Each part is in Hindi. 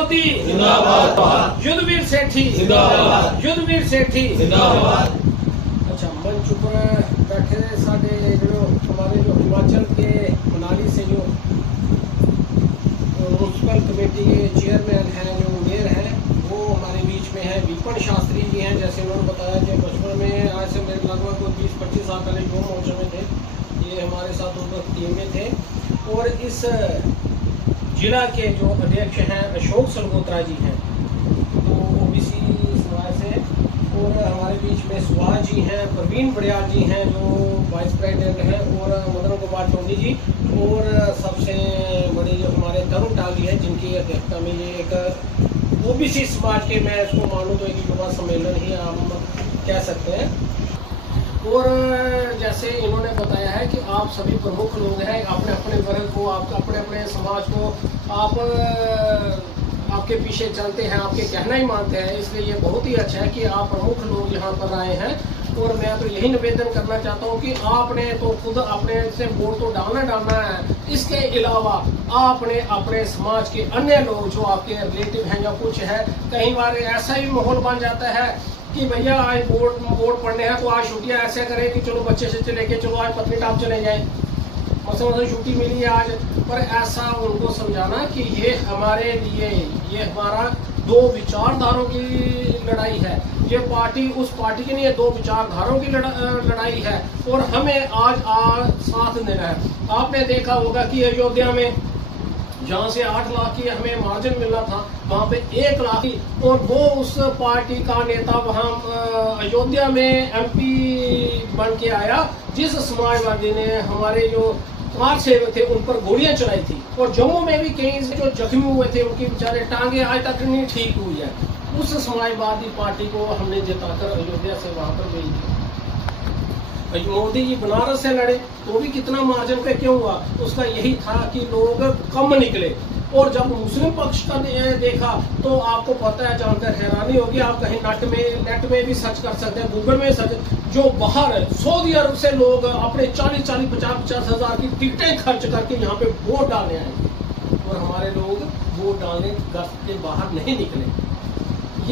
मोदी जिंदाबाद, युद्धवीर सेठी जिंदाबाद, युद्धवीर सेठी जिंदाबाद। अच्छा, मंच पर बैठे साढ़े जो हमारे जो हिमाचल के मनाली से जो म्यूनसिपल कमेटी के चेयरमैन हैं, जो मेयर हैं, वो हमारे बीच में है। विपिन शास्त्री जी हैं। जैसे उन्होंने बताया कि बचपन में आज से मेरे लगभग 20-25 साल पहले युवा मोर्चा में थे, ये हमारे साथ उस वक्त टीम में थे। और इस जिला के जो अध्यक्ष हैं अशोक सलगोत्रा जी हैं, तो ओबीसी समाज से। और हमारे बीच में सुभाष जी हैं, प्रवीण बड़ियाल जी हैं जो वाइस प्रेसिडेंट हैं, और मदन गोपाल टोनी जी, और सबसे बड़ी जो हमारे तरुण टाल जी हैं, जिनकी अध्यक्षता में ये एक ओबीसी समाज के, मैं इसको मानूँ तो एक युवा सम्मेलन ही हम कह सकते हैं। और जैसे इन्होंने बताया है कि आप सभी प्रमुख लोग हैं, अपने अपने वर्ग को, आप अपने अपने समाज को आप आपके पीछे चलते हैं, आपके कहना ही मानते हैं। इसलिए ये बहुत ही अच्छा है कि आप प्रमुख लोग यहाँ पर आए हैं। और मैं तो यही निवेदन करना चाहता हूँ कि आपने तो खुद अपने से वोट तो डालना है, इसके अलावा आपने अपने समाज के अन्य लोग जो आपके रिलेटिव हैं या कुछ है, कई बार ऐसा ही माहौल बन जाता है कि भैया आज वोट पढ़ने हैं तो आज छुट्टियाँ ऐसे करें कि चलो बच्चे से चले के चलो आज पत्नीटॉप चले जाए, मतलब छुट्टी मिली है आज। पर ऐसा उनको समझाना कि ये हमारे लिए, ये हमारा दो विचारधारों की लड़ाई है, ये पार्टी उस पार्टी की नहीं है, दो विचारधारों की लड़ाई है। और हमें आज साथ देना है। आपने देखा होगा कि अयोध्या में जहाँ से 8 लाख की हमें मार्जिन मिलना था, वहाँ पे 1 लाख की, और वो उस पार्टी का नेता वहाँ अयोध्या में MP बन के आया, जिस समाजवादी ने हमारे जो कार सेवक थे उन पर गोलियां चलाई थी। और जम्मू में भी कई से जो जख्मी हुए थे, उनकी बेचारे टांगे आज तक नहीं ठीक हुई है। उस समाजवादी पार्टी को हमने जिताकर अयोध्या से वहां पर भेज दिया। मोदी जी बनारस से लड़े तो भी कितना मार्जिन पे क्यों हुआ? उसका यही था कि लोग कम निकले। और जब मुस्लिम पक्ष का देखा तो आपको पता है, जानकर हैरानी होगी, आप कहीं नेट में भी सर्च कर सकते हैं, गूगल में सर्च, जो बाहर सऊदी अरब से लोग अपने 40-40, 50-50 हज़ार की टिकटें खर्च करके यहाँ पे वोट डालने आए, और हमारे लोग वोट डालने घर के बाहर नहीं निकले।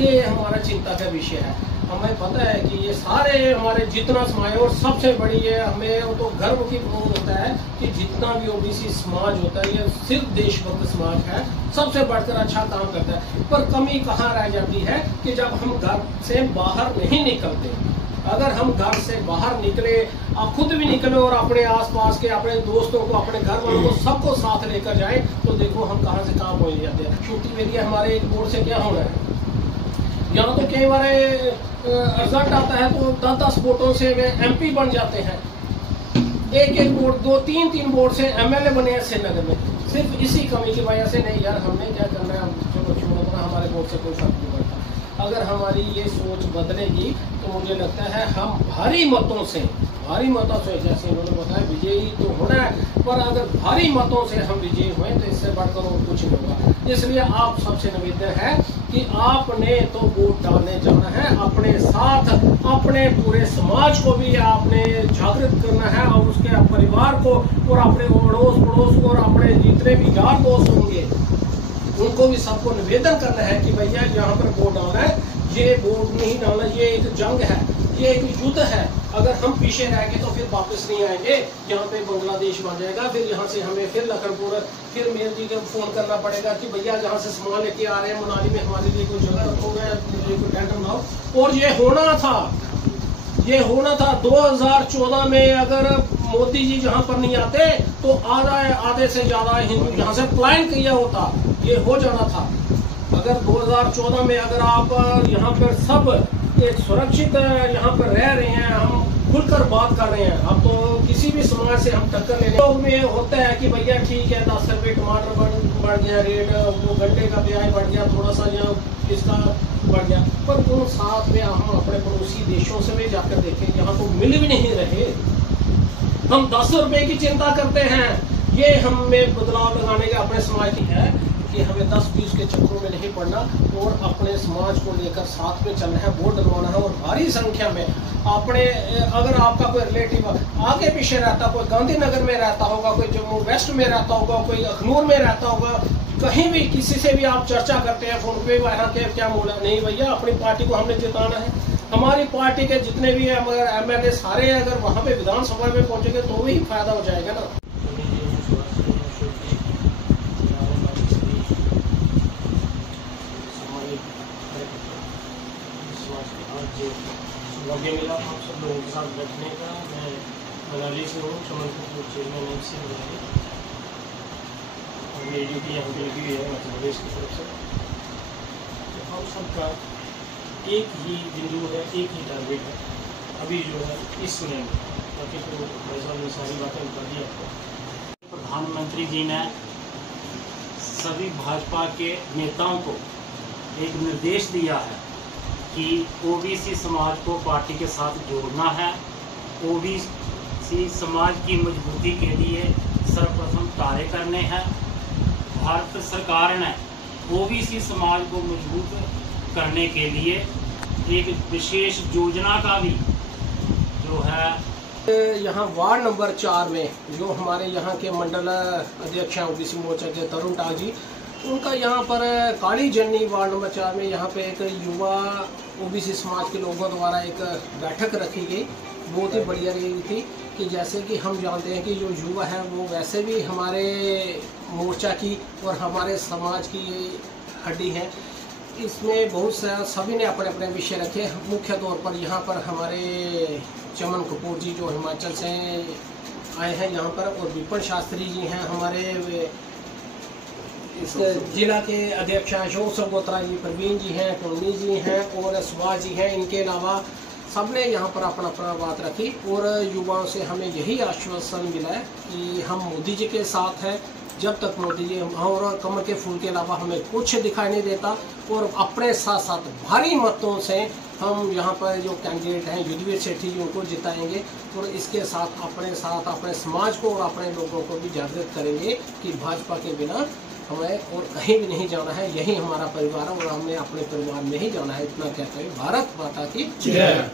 ये हमारा चिंता का विषय है। हमें पता है कि ये सारे हमारे जितना समाज, और सबसे बड़ी है, हमें तो गर्व की बात होता है कि जितना भी ओबीसी समाज होता है, ये सिर्फ देशभक्त समाज है, सबसे बढ़कर अच्छा काम करता है। पर कमी कहाँ रह जाती है कि जब हम घर से बाहर नहीं निकलते। अगर हम घर से बाहर निकले, आप खुद भी निकले और अपने आसपास के अपने दोस्तों को, अपने घर वालों को, सबको साथ लेकर जाए, तो देखो हम कहाँ से कहाँ पहुँच जाते हैं। छुट्टी के लिए हमारे एक बोर्ड से क्या होना है, यहाँ तो कई बार रिजल्ट आता है तो 10-10 वोटों से वे MP बन जाते हैं। एक बोर्ड, 2-3 बोर्ड से MLA बने हैं श्रीनगर में, सिर्फ इसी कमी की वजह से। नहीं यार, हमने क्या करना है, चलो छोड़ो, हमारे बोर्ड से कोई फर्क नहीं पड़ता। अगर हमारी ये सोच बदलेगी तो मुझे लगता है हम भारी मतों से, जैसे इन्होंने बताया, विजयी तो होना है, पर अगर भारी मतों से हम विजयी हुए तो इससे बढ़कर और कुछ नहीं होगा। इसलिए आप सबसे निवेदन है कि आपने तो वोट डालने जाना है, अपने साथ अपने पूरे समाज को भी आपने जागृत करना है, और उसके परिवार को, और अपने अड़ोस पड़ोस को, और अपने जितने भी यार दोस्त होंगे उनको भी सबको निवेदन करना है कि भैया यहाँ पर वोट डालना है। ये वोट नहीं डालना, ये एक जंग है, ये एक युद्ध है। अगर हम पीछे रह गए तो फिर वापस नहीं आएंगे, यहाँ पे बांग्लादेश बन जाएगा। फिर यहाँ से हमें फिर लखनपुर, फिर मेयर जी को फोन करना पड़ेगा कि भैया जहाँ से सामान लेके आ रहे हैं मनाली में, हमारे लिए कोई जगह रखोगे, कोई टेंट बनाओ। और ये होना था 2014 में। अगर मोदी जी जहाँ पर नहीं आते तो आधे से ज्यादा हिंदू यहाँ से पलायन किया होता, ये हो जाना था। अगर 2014 में अगर आप यहाँ पर सब एक सुरक्षित यहाँ पर रह रहे हैं, हम खुलकर बात कर रहे हैं, अब तो किसी भी समाज से हम टक्कर लेने लोग में होता है कि भैया ठीक है 10 रुपये टमाटर बढ़ गया रेट, वो गंडे का प्याज बढ़ गया, थोड़ा सा यहाँ इसका बढ़ गया। पर उन साथ में हम अपने पड़ोसी देशों से भी जाकर देखें, यहाँ तो मिल भी नहीं रहे। हम 10 रुपए की चिंता करते हैं। ये हमें बदलाव लगाने का अपने समाज की है कि कि हमें 10-20 के चक्करों में नहीं पड़ना और अपने समाज को लेकर साथ में चलना है, वोट डलवाना है। और भारी संख्या में अपने, अगर आपका कोई रिलेटिव आगे पीछे रहता, कोई गांधीनगर में रहता होगा, कोई जम्मू वेस्ट में रहता होगा, कोई अखनूर में रहता होगा, कहीं भी किसी से भी आप चर्चा करते हैं फोन पे, वहाँ के क्या बोला, नहीं भैया अपनी पार्टी को हमने जिताना है। हमारी पार्टी के जितने भी MLA सारे अगर वहाँ पे विधानसभा में पहुंचेंगे तो भी फायदा हो जाएगा ना। मौके मिला आप सब लोगों के साथ बैठने का। मैं मनाली से हूँ, चमनपुर चेयरमैन से मेरी ड्यूटी यहाँ पे लगी हुई है मध्य प्रदेश की तरफ से। तो हम सबका एक ही बिंदु है, एक ही टारगेट है अभी जो है इसमें, बाकी तो भाई साहब ने सारी बातें बता दी आपको। प्रधानमंत्री जी ने सभी भाजपा के नेताओं को एक निर्देश दिया है कि ओबीसी समाज को पार्टी के साथ जोड़ना है। ओबीसी समाज की मजबूती के लिए सर्वप्रथम कार्य करने हैं। भारत सरकार ने ओबीसी समाज को मजबूत करने के लिए एक विशेष योजना का भी जो है यहाँ वार्ड नंबर 4 में जो हमारे यहाँ के मंडल अध्यक्ष हैं ओबीसी मोर्चा के तरुण टाग जी, उनका यहाँ पर काली जन्नी वार्ड नंबर 4 में यहाँ पे एक युवा ओबीसी समाज के लोगों द्वारा एक बैठक रखी गई, बहुत ही बढ़िया रही थी। कि जैसे कि हम जानते हैं कि जो युवा है वो वैसे भी हमारे मोर्चा की और हमारे समाज की हड्डी है। इसमें बहुत सा सभी ने अपने अपने विषय रखे। मुख्य तौर पर यहाँ पर हमारे चमन कपूर जी जो हिमाचल से आए हैं यहाँ पर, और विपिन शास्त्री जी हैं हमारे इस जिला के अध्यक्ष हैं, अशोक सगोत्रा जी, प्रवीण जी हैं, टोनी जी हैं और सुभाष जी हैं। इनके अलावा सबने यहाँ पर अपना अपना बात रखी और युवाओं से हमें यही आश्वासन मिला है कि हम मोदी जी के साथ हैं। जब तक मोदी जी और कमल के फूल के अलावा हमें कुछ दिखाई नहीं देता, और अपने साथ साथ भारी मतों से हम यहाँ पर जो कैंडिडेट हैं युद्धवीर सेठी जी उनको जिताएंगे, और इसके साथ अपने समाज को और अपने लोगों को भी जागृत करेंगे कि भाजपा के बिना हमें और कहीं भी नहीं जाना है। यही हमारा परिवार है और हमें अपने परिवार में ही जाना है। इतना कहते हुए भारत माता की जय।